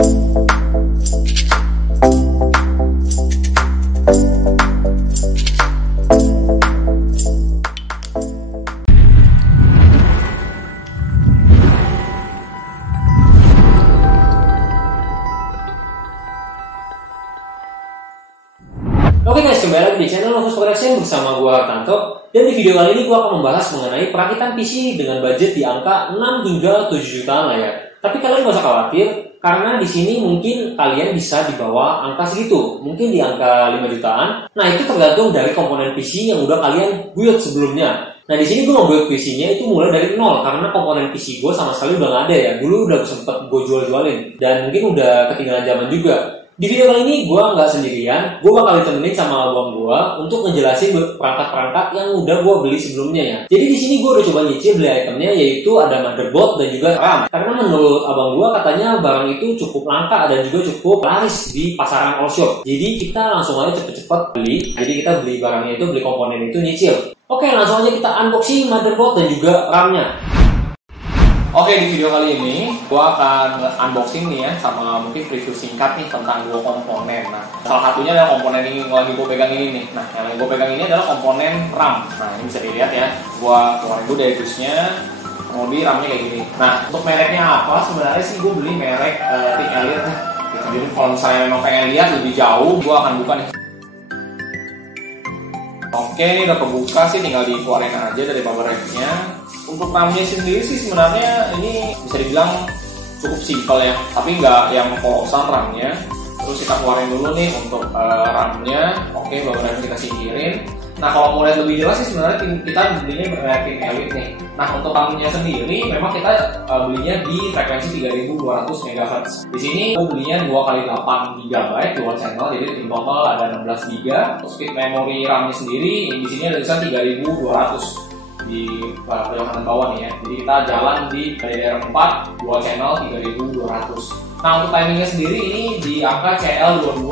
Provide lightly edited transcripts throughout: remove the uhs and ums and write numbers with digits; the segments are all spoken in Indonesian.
Oke guys, kembali lagi di channel Novus Production bersama gue Hartanto. Dan di video kali ini gue akan membahas mengenai perakitan PC dengan budget di angka 6 hingga 7 jutaan lah ya. Tapi kalian gak usah khawatir, karena di sini mungkin kalian bisa di bawah angka segitu, mungkin di angka 5 jutaan. Nah itu tergantung dari komponen PC yang udah kalian build sebelumnya. Nah di sini gue nge-build PC-nya itu mulai dari nol, karena komponen PC gue sama sekali udah gak ada ya. Dulu udah sempet gue jual-jualin dan mungkin udah ketinggalan zaman juga. Di video kali ini gue nggak sendirian, gue bakal ditemenin sama abang gue untuk ngejelasin perangkat-perangkat yang udah gue beli sebelumnya ya. Jadi di sini gue udah coba nyicil beli itemnya, yaitu ada motherboard dan juga RAM. Karena menurut abang gue katanya barang itu cukup langka dan juga cukup laris di pasaran all shop. Jadi kita langsung aja cepet-cepet beli. Jadi kita beli barangnya itu, beli komponen itu nyicil. Oke, langsung aja kita unboxing motherboard dan juga RAM-nya. Oke, di video kali ini gue akan unboxing nih ya, sama mungkin review singkat nih tentang dua komponen. Nah, salah satunya adalah komponen ini yang lagi gue pegang ini nih. Nah, yang lagi gue pegang ini adalah komponen RAM. Nah, ini bisa dilihat ya, gue keluarin dulu dari dusnya, kemudian RAM-nya kayak gini. Nah, untuk mereknya apa? Sebenarnya sih gue beli merek Think Elite. Jadi kalau misalnya memang pengen lihat lebih jauh, gue akan buka nih. Oke, ini udah kebuka sih, tinggal dikeluarin aja dari bubble wrap-nya. Untuk RAM-nya sendiri sih sebenarnya ini bisa dibilang cukup simpel ya, tapi nggak yang kolosan RAM-nya. Terus kita keluarin dulu nih untuk RAM-nya. Oke, bubble kita singkirin. Nah, kalau mau lihat lebih jelas sih sebenarnya kita belinya merek Think Elite nih. Nah, untuk RAM-nya sendiri memang kita belinya di frekuensi 3200 MHz. Di sini aku belinya 2x8 GB dual channel, jadi in total ada 16 GB. Untuk speed memory RAM-nya sendiri di sini ada tulisan 3200 di kanan bawah nih ya. Jadi kita jalan di DDR4 dual channel 3200. Nah, untuk timingnya sendiri ini di angka CL22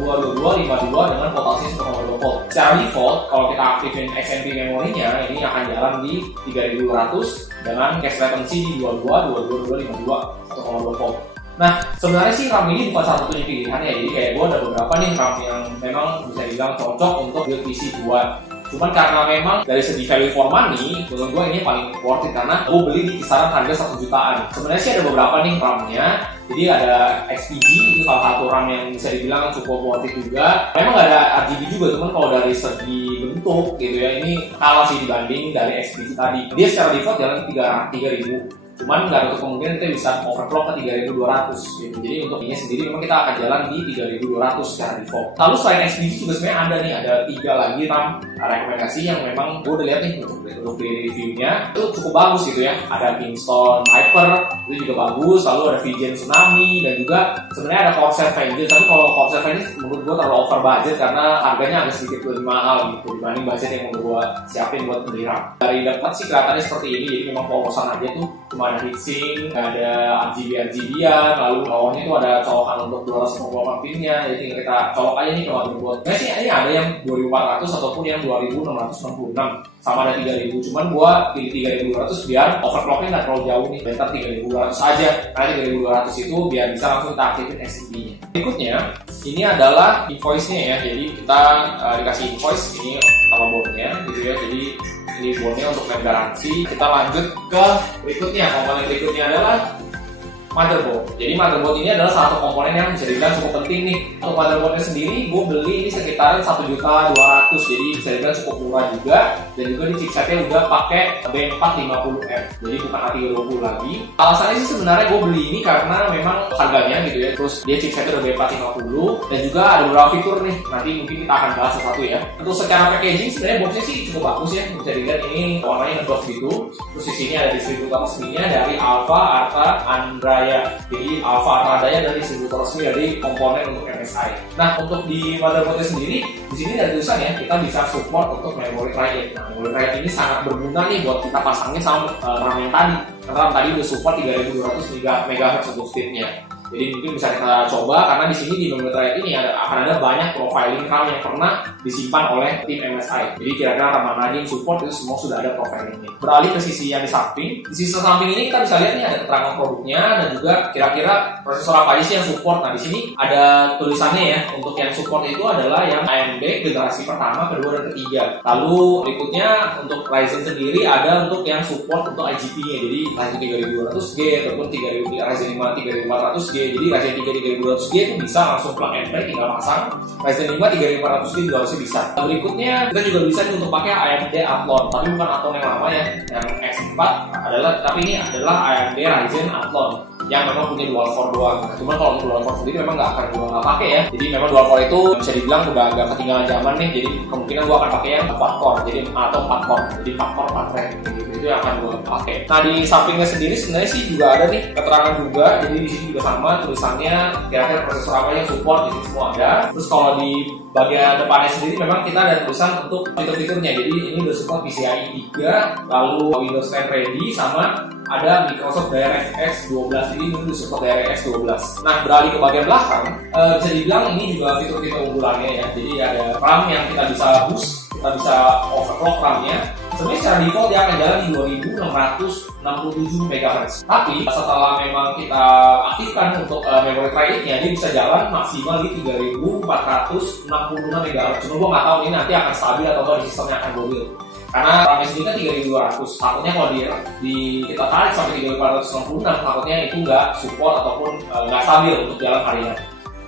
22 22 52 dengan voltasenya 1,2 volt. Secara default kalau kita aktifin XMP memorinya ini akan jalan di 3200 dengan cache latency di 22 22 22 52 1,2 volt. Nah, sebenarnya sih RAM ini bukan salah satunya pilihan ya. Jadi kayak gue ada beberapa nih RAM yang memang bisa dibilang cocok untuk build PC buat. Cuman karena memang dari segi value for money, menurut gue ini paling worth it karena gue beli di kisaran harga 1 jutaan. Sebenarnya sih ada beberapa nih RAM-nya. Jadi ada XPG, itu salah satu RAM yang bisa dibilang cukup worth it juga. Memang nggak ada RGB juga, cuman kalau dari segi bentuk gitu ya, ini kalah sih dibanding dari XPG tadi. Dia secara default jalan 3000. Cuman nggak ada kemungkinan kita bisa overclock ke 3200 gitu. Jadi untuk ini sendiri memang kita akan jalan di 3200 secara default. Lalu selain XPG juga sebenarnya ada nih, ada 3 lagi RAM rekomendasi yang memang gue udah lihat nih untuk di reviewnya itu cukup bagus gitu ya. Ada Kingston Hyper itu juga bagus, lalu ada Vigen Tsunami dan juga sebenarnya ada Corsair Vengeance. Tapi kalau Corsair Vengeance menurut gue terlalu over budget karena harganya agak sedikit lebih mahal gitu dibanding budget yang mau gue siapin buat beli RAM. Dari dekat sih kelihatannya seperti ini, jadi memang polosan aja tuh, cuma ada heatsink, ada RGB-an, lalu bawahnya itu ada colokan untuk 228 pinnya, jadi kita colok aja nih kalau buat. Nah sih ini ada yang 2400 ataupun yang 2666 sama ada 3000, cuman gua pilih 3200 biar overclocknya nggak terlalu jauh nih, better 3200 aja karena 3200 itu biar bisa langsung kita aktifin SSD-nya. Berikutnya ini adalah invoice-nya ya, jadi kita dikasih invoice ini sama boardnya gitu ya, jadi ini boardnya untuk klaim garansi. Kita lanjut ke berikutnya, komponen berikutnya adalah motherboard. Jadi motherboard ini adalah salah satu komponen yang bisa dibilang cukup penting nih. Untuk motherboardnya sendiri, gue beli ini sekitaran 1.200.000, jadi bisa dibilang cukup murah juga. Dan juga di chipsetnya udah pakai B450M, jadi bukan A320 lagi. Alasannya sih sebenarnya gue beli ini karena memang harganya gitu ya. Terus dia chipsetnya udah B450 dan juga ada beberapa fitur nih. Nanti mungkin kita akan bahas satu-satu ya. Untuk secara packaging sebenarnya boxnya sih cukup bagus ya. Bisa dilihat ini warnanya ngedoff gitu. Terus di sini ada distributor resminya dari Alpha, Arta, Andrea. Jadi Alpha Arta Andrea dari distributor resmi dari komponen untuk MSI. Nah, untuk di motherboardnya sendiri, di sini ada tulisan ya, kita bisa support untuk memory write. Nah, memory write ini sangat berguna nih buat kita pasangin sama RAM yang tadi. Karena RAM tadi udah support 3200 MHz untuk speednya. Jadi mungkin bisa kita coba karena di sini di memory track ini akan ada banyak profiling RAM yang pernah disimpan oleh tim MSI. Jadi kira-kira RAM mana aja yang support itu semua sudah ada profilingnya. Beralih ke sisi yang di samping. Di sisi samping ini kita bisa lihat nih ada keterangan produknya dan juga kira-kira prosesor apa aja sih yang support. Nah di sini ada tulisannya ya. Untuk yang support itu adalah yang AMD generasi pertama, kedua, dan ketiga. Lalu berikutnya untuk Ryzen sendiri ada untuk yang support untuk IGP-nya. Jadi Ryzen 3200G ataupun Ryzen 5 3400G. Jadi Ryzen 3 3200G itu bisa langsung plug and play, tinggal pasang. Ryzen 5 3500G juga harusnya bisa. Berikutnya kita juga bisa nih untuk pakai AMD Athlon, tapi bukan Athlon yang lama ya, yang X4 tapi ini adalah AMD Ryzen Athlon yang memang punya dual core doang. Nah, cuman kalau untuk dual core sendiri memang nggak akan gue pakai ya. Jadi memang dual core itu bisa dibilang udah agak ketinggalan zaman nih. Jadi kemungkinan gue akan pakai yang 4 core, jadi atau 4 core, jadi 4 core 4 thread gitu. Itu yang akan gue pakai. Nah di sampingnya sendiri sebenarnya sih juga ada nih keterangan juga. Jadi di sini juga sama tulisannya kira-kira prosesor apa yang support, di sini semua ada. Terus kalau di bagian depannya sendiri memang kita ada tulisan untuk fitur-fiturnya. Jadi ini udah support PCIe 3, lalu Windows 10 ready, sama ada Microsoft DirectX 12. Ini udah support DirectX 12. Nah beralih ke bagian belakang, bisa dibilang ini juga fitur-fitur unggulannya ya. Jadi ada RAM yang kita bisa boost, kita bisa overclock RAM-nya. Sebenarnya secara default dia akan jalan di 2667 MHz. Tapi setelah memang kita aktifkan untuk memory track-nya, dia bisa jalan maksimal di 3466 MHz. Cuma gue nggak tahu ini nanti akan stabil atau di sistemnya akan double. Karena RAM sendiri kan 3200. Takutnya kalau kita tarik sampai 3466, takutnya itu nggak support ataupun nggak stabil untuk jalan harian.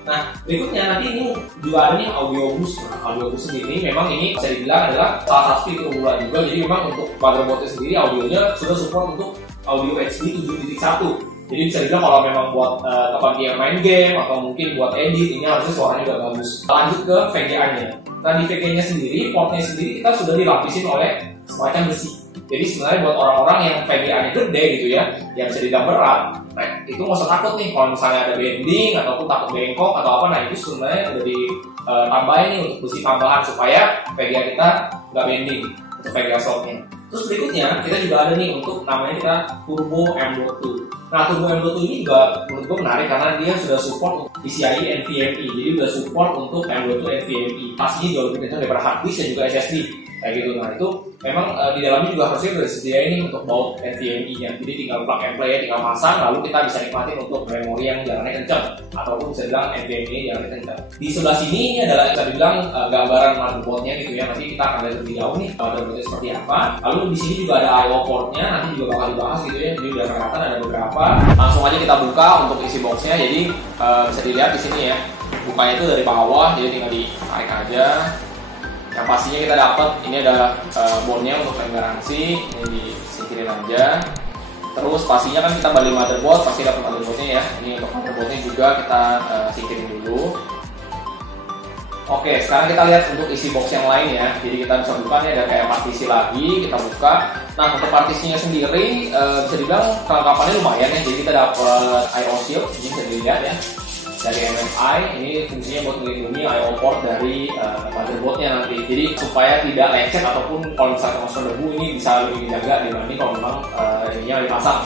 Nah, berikutnya nanti ini juga ada nih audio boost. Nah, audio boost sendiri memang ini bisa dibilang adalah salah satu fitur unggulan juga. Jadi memang untuk motherboardnya sendiri audionya sudah support untuk audio HD 7.1. Jadi bisa dibilang kalau memang buat kebagian main game atau mungkin buat edit, ini harusnya suaranya udah bagus. Lanjut ke VGA-nya. Nah di VGA-nya sendiri, portnya sendiri kita sudah dilapisin oleh semacam besi. Jadi sebenarnya buat orang-orang yang VGA-nya gede gitu ya, yang bisa dibilang berat, nah itu nggak usah takut nih kalau misalnya ada bending ataupun takut bengkok atau apa. Nah itu sebenarnya udah ditambahin nih untuk besi tambahan supaya VGA kita nggak bending untuk VGA slotnya. Terus berikutnya kita juga ada nih untuk namanya kita Turbo M.2. Nah Turbo M.2 ini juga menurut gue menarik karena dia sudah support untuk PCIe NVMe. Jadi sudah support untuk M.2 NVMe. Pastinya jauh lebih kencang daripada hard disk dan juga SSD kayak gitu. Nah itu memang di dalamnya juga harusnya sudah disediain ini untuk baut NVMe-nya. Jadi tinggal plug and play ya, tinggal pasang lalu kita bisa nikmatin untuk memori yang jalannya kencang ataupun bisa dibilang NVMe jalannya kencang. Di sebelah sini ini adalah bisa dibilang gambaran motherboardnya gitu ya. Nanti kita akan lihat lebih jauh nih motherboardnya seperti apa. Lalu di sini juga ada I/O portnya, nanti juga bakal dibahas gitu ya. Jadi udah kelihatan ada beberapa. Langsung aja kita buka untuk isi boxnya. Jadi bisa dilihat di sini ya. Bukanya itu dari bawah, jadi tinggal ditarik aja. Yang pastinya kita dapat ini ada boardnya untuk klaim garansi, ini disingkirin aja. Terus pastinya kan kita balik motherboard, pasti dapat motherboardnya ya. Ini untuk motherboardnya juga kita singkirin dulu. Oke, sekarang kita lihat untuk isi box yang lain ya. Jadi kita bisa buka nih, ada kayak partisi lagi, kita buka. Nah untuk partisinya sendiri bisa dibilang kelengkapannya lumayan ya. Jadi kita dapat I/O shield, ini bisa dilihat ya, dari MSI. Ini fungsinya buat melindungi I/O port dari motherboardnya nanti. Jadi supaya tidak lecet ataupun kalau misalnya masuk debu ini bisa lebih dijaga dibanding kalau memang ininya dipasang.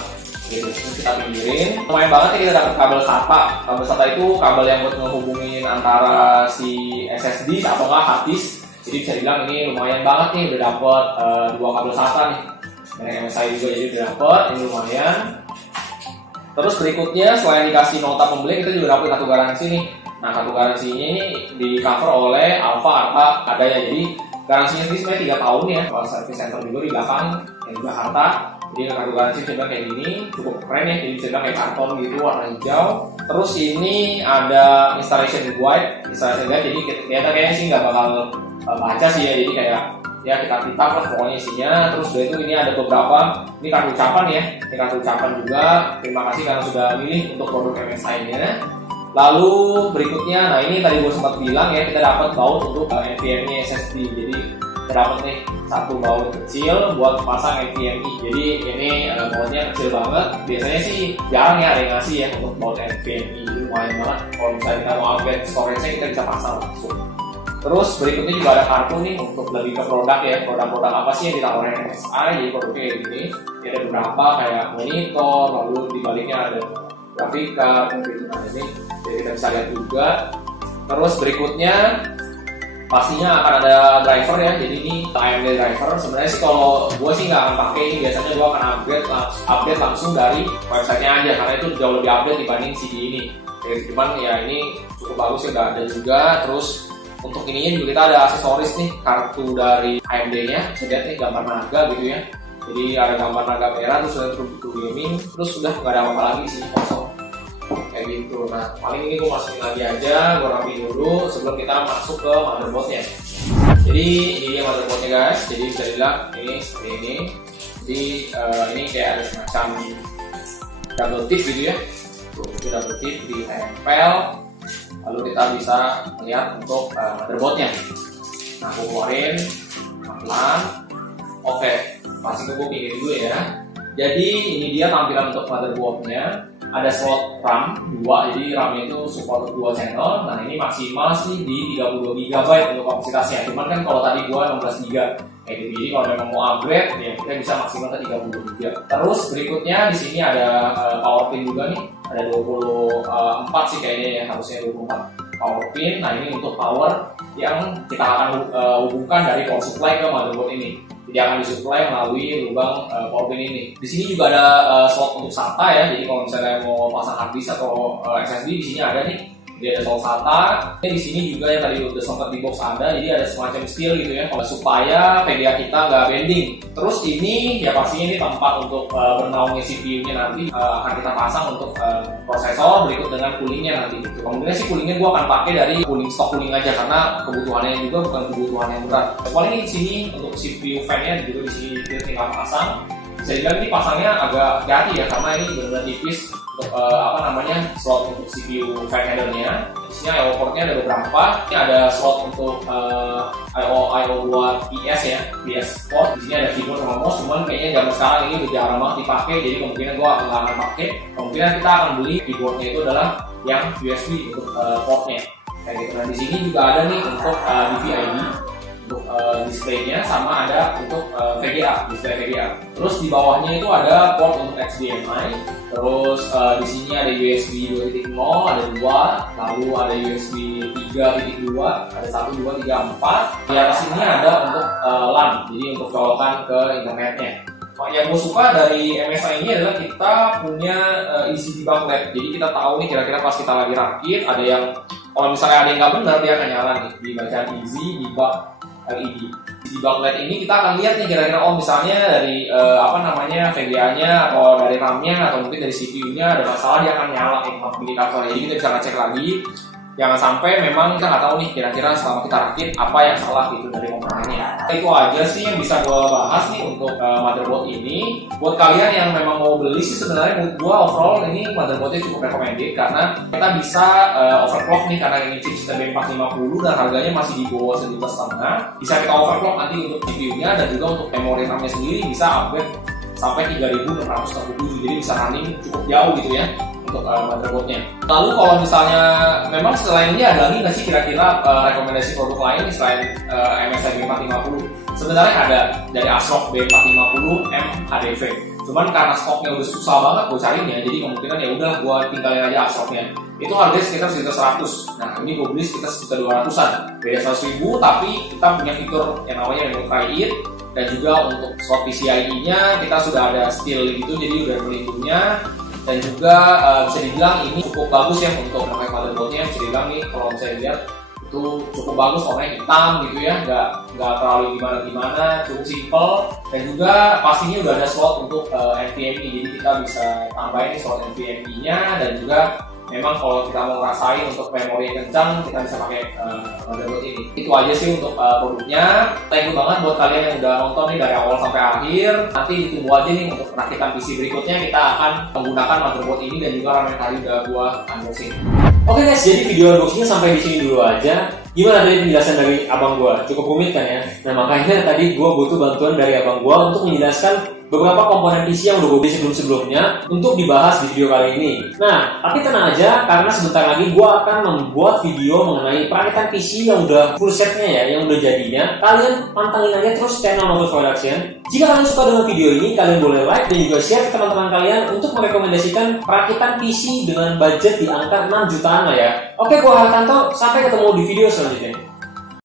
Gitu. Terus kita pinggirin. Lumayan banget ya kita dapat kabel SATA. Kabel SATA itu kabel yang buat menghubungin antara si SSD atau enggak hard disk. Jadi bisa dibilang ini lumayan banget nih, udah dapat 2 kabel SATA nih. Dari MSI juga jadi udah dapat, ini lumayan. Terus berikutnya selain dikasih nota pembeli, kita juga dapat kartu garansi nih. Nah kartu garansinya ini di cover oleh Alfa Arta adanya. Jadi garansinya sendiri sebenarnya 3 tahun ya. Kalau service center juga di belakang yang juga Harta. Jadi kartu garansi coba kayak gini, cukup keren ya. Jadi coba kayak karton gitu warna hijau. Terus ini ada installation guide. Jadi kita kayaknya sih nggak bakal baca sih ya. Jadi kayak ya kita titap lah pokoknya isinya. Terus dari itu ini ada beberapa, ini kartu ucapan ya. Ini kartu ucapan juga. Terima kasih karena sudah milih untuk produk MSI-nya. Lalu berikutnya, nah ini tadi gue sempat bilang ya, kita dapat baut untuk NVMe SSD. Jadi kita dapat nih satu baut kecil buat pasang NVMe. Jadi ini bautnya kecil banget. Biasanya sih jarang ya ada yang ngasih ya untuk baut NVMe. Jadi lumayan banget. Kalau misalnya kita mau upgrade storage-nya, kita bisa pasang langsung. Terus berikutnya juga ada kartu nih untuk lebih ke produk ya. Produk-produk apa sih yang ditawarin MSI? Jadi produknya kayak gini. Ini ada beberapa kayak monitor, lalu di baliknya ada grafik card gitu. Nah ini jadi kita bisa lihat juga. Terus berikutnya pastinya akan ada driver ya, jadi ini AMD driver. Sebenarnya sih kalau gue sih nggak akan pakai ini, biasanya gue akan update langsung dari websitenya aja, karena itu jauh lebih update dibanding CD ini. Cuman ya ini cukup bagus ya, udah ada juga. Terus untuk ininya juga kita ada aksesoris nih, kartu dari AMD-nya, bisa lihat nih gambar naga gitu ya. Jadi ada gambar naga merah, terus ada True Gaming, terus sudah nggak ada apa-apa lagi sih, kosong kayak gitu. Nah paling ini gue masukin lagi aja, gue rapiin dulu sebelum kita masuk ke motherboardnya. Jadi ini dia motherboardnya guys, jadi bisa dibilang ini seperti ini. Jadi ini kayak ada semacam double tip gitu ya, itu double tip ditempel, lalu kita bisa lihat untuk motherboardnya. Nah aku keluarin pelan-pelan. Oke, pasti gue pinggir dulu ya. Jadi ini dia tampilan untuk motherboardnya. Ada slot RAM 2, jadi RAM-nya itu support 2 channel. Nah ini maksimal sih di 32 GB untuk kapasitasnya. Cuman kan kalau tadi gua 16 GB kayak gitu. Jadi kalau memang mau upgrade ya kita bisa maksimal ke 32 GB. Terus berikutnya di sini ada power pin juga nih. Ada 24 sih kayaknya ya, harusnya 24 power pin. Nah ini untuk power yang kita akan hubungkan dari power supply ke motherboard ini. Jadi akan disuplai melalui lubang power pin ini. Di sini juga ada slot untuk SATA ya. Jadi kalau misalnya mau pasang hard disk atau SSD, di sini ada nih. Jadi ada slot SATA. Di sini juga yang tadi udah sempat di box ada. Jadi ada semacam steel gitu ya, supaya VGA kita nggak bending. Terus ini ya pastinya ini tempat untuk bernaungnya CPU-nya nanti akan kita pasang untuk prosesor berikut dengan coolingnya nanti. Gitu. Kemudian sih coolingnya gua akan pakai dari stok cooling aja, karena kebutuhannya juga bukan kebutuhan yang berat. Kecuali ini di sini untuk CPU fan-nya juga di sini kita tinggal pasang. Bisa dibilang ini pasangnya agak hati ya, karena ini benar-benar tipis untuk slot untuk CPU fan header-nya. Di sini I/O port-nya ada beberapa. Ini ada slot untuk I/O buat PS ya, PS port. Di sini ada keyboard sama mouse. Cuman kayaknya zaman sekarang ini udah jarang banget dipakai, jadi kemungkinan gua nggak akan pakai. Kemungkinan kita akan beli keyboardnya itu adalah yang USB untuk portnya. Kayak gitu. Nah di sini juga ada nih untuk DVI-ID untuk displaynya, sama ada untuk VGA, display VGA. Terus di bawahnya itu ada port untuk HDMI. Terus di sini ada USB 2.0, ada 2, lalu ada USB 3.2, ada 1, 2, 3, 4. Di atas ini ada untuk LAN, jadi untuk colokan ke internetnya. Yang gue suka dari MSI ini adalah kita punya easy debug LED. Jadi kita tahu nih kira-kira pas kita lagi rakit ada yang, kalau misalnya ada yang nggak benar dia akan nyala nih di bacaan easy debug LED. Di debug LED ini kita akan lihat nih kira-kira misalnya dari VGA-nya atau dari RAM-nya atau mungkin dari CPU-nya ada masalah, dia akan nyala indikatornya. Jadi kita bisa ngecek lagi. Jangan sampai memang kita nggak tahu nih kira-kira selama kita rakit apa yang salah gitu dari komponennya. Itu aja sih yang bisa gue bahas nih untuk motherboard ini. Buat kalian yang memang mau beli sih sebenarnya menurut gue overall ini motherboardnya cukup recommended, karena kita bisa overclock nih, karena ini chipset B450 dan harganya masih di bawah 1,5 juta. Bisa kita overclock nanti untuk CPU-nya dan juga untuk memori RAM-nya sendiri bisa upgrade sampai 3647, jadi bisa running cukup jauh gitu ya untuk motherboardnya. Lalu kalau misalnya memang selain ini ada lagi nggak sih kira-kira rekomendasi produk lain selain MSI B450? Sebenarnya ada dari ASRock B450M HDV. Cuman karena stoknya udah susah banget gue carinya, jadi kemungkinan ya udah gue tinggalin aja ASRocknya. Itu harganya sekitar 100. Nah ini gue beli sekitar 1.200-an, beda 100.000, tapi kita punya fitur yang namanya Remote Try It. Dan juga untuk slot PCIe-nya kita sudah ada steel gitu, jadi udah pelindungnya. Dan juga bisa dibilang ini cukup bagus ya untuk pakai motherboardnya. Bisa dibilang nih kalau bisa dilihat itu cukup bagus, warnanya hitam gitu ya, nggak terlalu gimana, cukup simple. Dan juga pastinya udah ada slot untuk NVMe, jadi kita bisa tambahin slot NVMe-nya. Dan juga memang kalau kita mau ngerasain untuk memori yang kencang, kita bisa pakai motherboard ini. Itu aja sih untuk produknya. Thank you banget buat kalian yang udah nonton nih dari awal sampai akhir. Nanti ditunggu aja nih untuk rakitan PC berikutnya, kita akan menggunakan motherboard ini dan juga RAM yang tadi udah gua unboxing. Oke guys, jadi video unboxingnya sampai di sini dulu aja. Gimana tadi penjelasan dari abang gua? Cukup rumit kan ya? Nah makanya tadi gua butuh bantuan dari abang gua untuk menjelaskan beberapa komponen PC yang udah gue beli sebelum-sebelumnya untuk dibahas di video kali ini. Nah, tapi tenang aja karena sebentar lagi gue akan membuat video mengenai perakitan PC yang udah full setnya ya, yang udah jadinya. Kalian pantengin aja terus channel Novus Production. Jika kalian suka dengan video ini, kalian boleh like dan juga share ke teman-teman kalian untuk merekomendasikan perakitan PC dengan budget di angka 6 jutaan lah ya. Oke, gue Hartanto, sampai ketemu di video selanjutnya.